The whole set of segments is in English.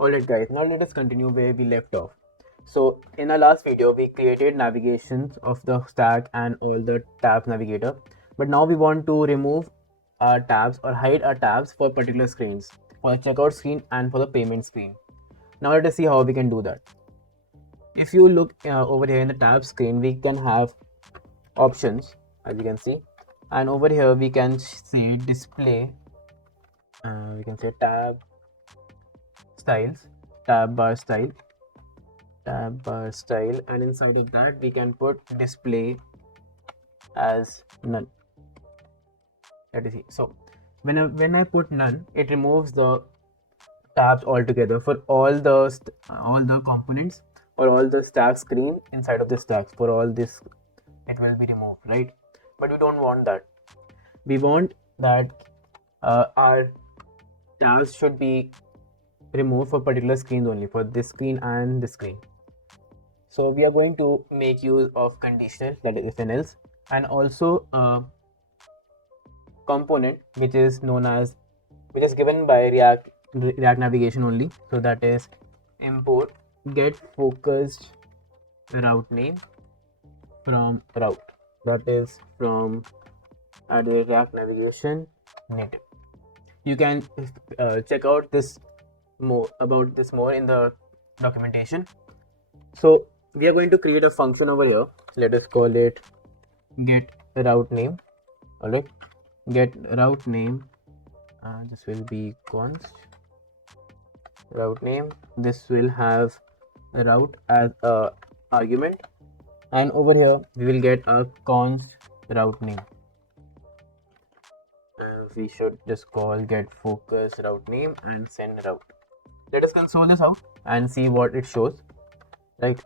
Alright guys, now let us continue where we left off. So in our last video we created navigations of the stack and all the tabs navigator, but now we want to remove our tabs or hide our tabs for particular screens, for the checkout screen and for the payment screen. Now let us see how we can do that. If you look over here in the tab screen, we can have options, as you can see, and over here we can say display, we can say tab styles, tab bar style, and inside of that we can put display as none. Let us see. So when I put none, it removes the tabs altogether for all the components or all the stack screen inside of the stacks. For all this it will be removed, right? But we don't want that. We want that our tabs should be removed for particular screens only, for this screen and this screen. So we are going to make use of conditional, that is if and else, and also a component which is given by React navigation only. So that is import get focused route name from route, that is from React navigation native. You can check out this more in the documentation. So we are going to create a function over here. Let us call it get route name. All right, get route name. This will be const route name. This will have a route as a argument, and over here we will get a const route name. We should just call get focus route name and send route. Let us console this out and see what it shows, right?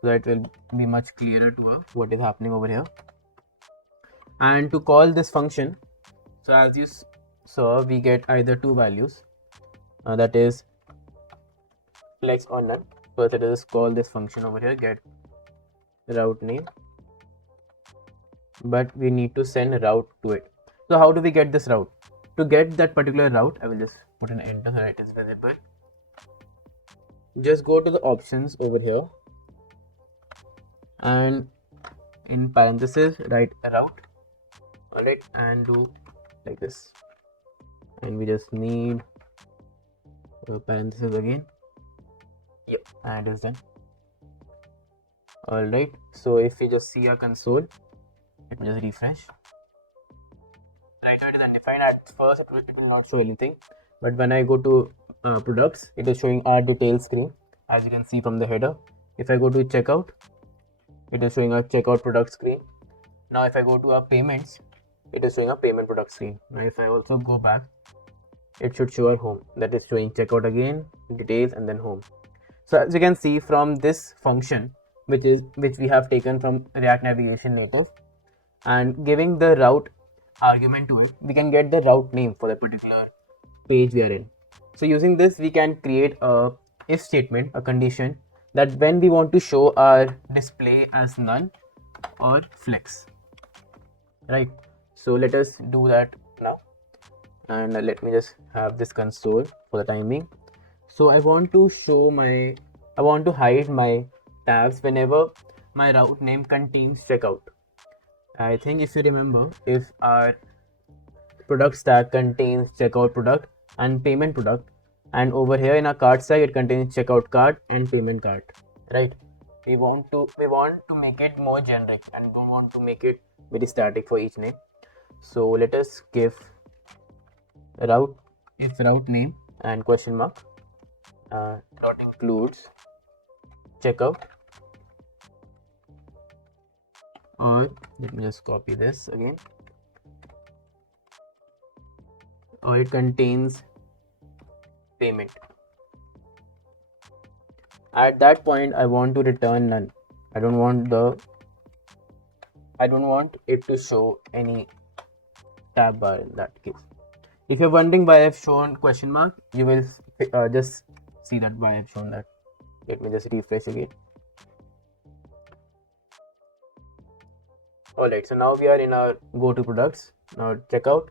So that will be much clearer to us what is happening over here. And to call this function, so as you saw, we get either two values, that is flex or none. First let us call this function over here, get route name, but we need to send route to it. So how do we get this route? To get that particular route, I will just put an enter so that it is visible. Just go to the options over here and in parentheses write a route. Alright, and do like this, and we just need parentheses again. Yep, and it is done. Alright, so if we just see our console, let me just refresh. Right now it is undefined. At first it will not show anything, but when I go to products, it is showing our detail screen, as you can see from the header. If I go to checkout, it is showing our checkout product screen. Now if I go to our payments, it is showing a payment product screen. Now if I also go back, it should show our home, that is showing checkout again, details, and then home. So as you can see from this function, which we have taken from React navigation native, and giving the route argument to it, we can get the route name for the particular page we are in. So using this, we can create a if statement, a condition, that when we want to show our display as none or flex, right? So let us do that now, and let me just have this console for the timing. So I want to hide my tabs whenever my route name contains checkout. I think if you remember, if our product stack contains checkout product and payment product, and over here in our cart stack it contains checkout cart and payment cart, right? We want to make it more generic and don't want to make it very static for each name. So let us give route name and question mark, route includes checkout, or let me just copy this again, or it contains payment. At that point I want to return none. I don't want it to show any tab bar in that case. If you're wondering why I've shown question mark, you will just see that why I've shown that. Let me just refresh again. Alright, so now we are in our go to products. Now checkout.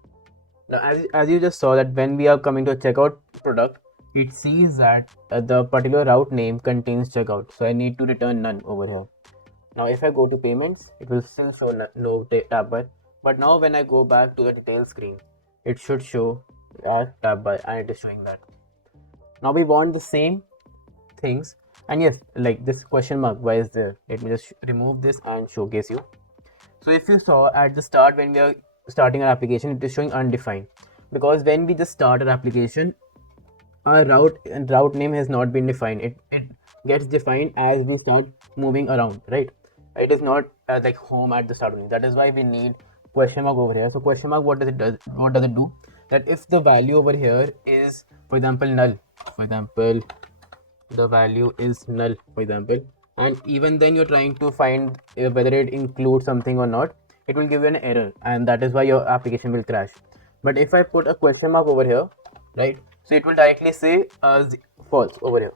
Now as you just saw that when we are coming to a checkout product, it sees that the particular route name contains checkout, so I need to return none over here. Now if I go to payments, it will still show no tab bar, but now when I go back to the details screen, it should show that tab bar, and it is showing that. Now we want the same things, and yes, like this question mark, why is there? Let me just remove this and showcase you. So if you saw at the start, when we are starting our application, it is showing undefined, because when we just start our application, our route name has not been defined. It gets defined as we start moving around, right? It is not like home at the start only. That is why we need question mark over here. So question mark, what does it do? That if the value over here is, for example, null, for example, the value is null, for example, and even then you're trying to find whether it includes something or not, it will give you an error, and that is why your application will crash. But if I put a question mark over here, right, so it will directly say false over here,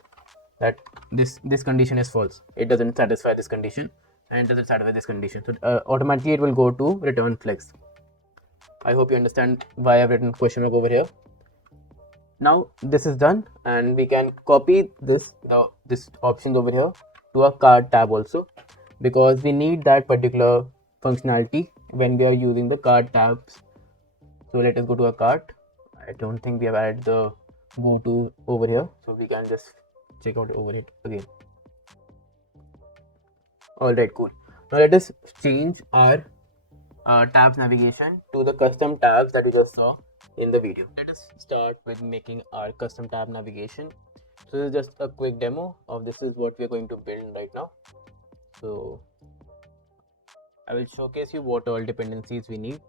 that this condition is false, it doesn't satisfy this condition, and it doesn't satisfy this condition, so automatically it will go to return flex. I hope you understand why I've written question mark over here. Now this is done, and we can copy this options over here to a cart tab also, because we need that particular functionality when we are using the cart tabs. So let us go to a cart. I don't think we have added the go to over here, so we can just check out over it again. All right, cool. Now let us change our tabs navigation to the custom tabs that you just saw in the video. Let us start with making our custom tab navigation. So this is just a quick demo of this is what we are going to build right now. So I will showcase you what all dependencies we need.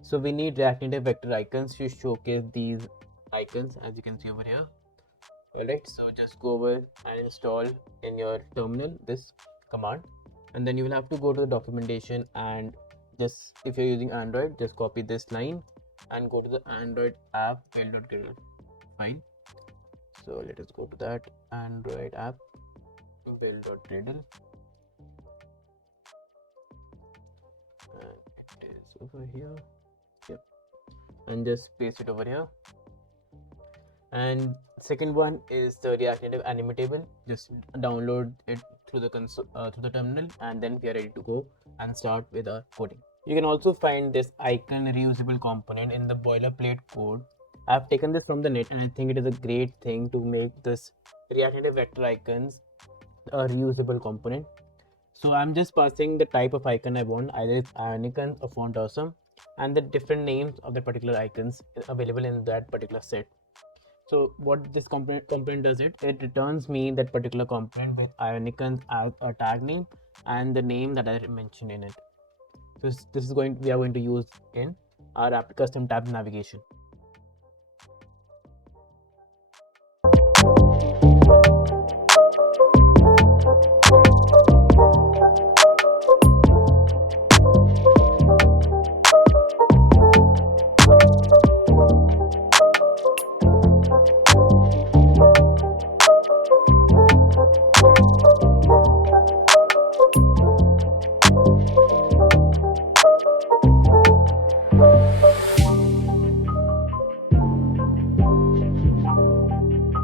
So we need React Native vector icons to showcase these icons, as you can see over here. Alright, so just go over and install in your terminal this command, and then you will have to go to the documentation, and just if you're using Android, just copy this line and go to the Android app build.gradle. Fine. So let us go to that Android app build.gradle, and it is over here. Yep, and just paste it over here. And second one is the React Native animatable. Just download it through the console, through the terminal, and then we are ready to go and start with our coding. You can also find this icon reusable component in the boilerplate code. I've taken this from the net, and I think it is a great thing to make this React Native vector icons a reusable component. So I'm just passing the type of icon I want, either it's icon or font awesome, and the different names of the particular icons available in that particular set. So what this component does, it returns me that particular component with icons as a tag name and the name that I mentioned in it. So this is we are going to use in our app custom tab navigation.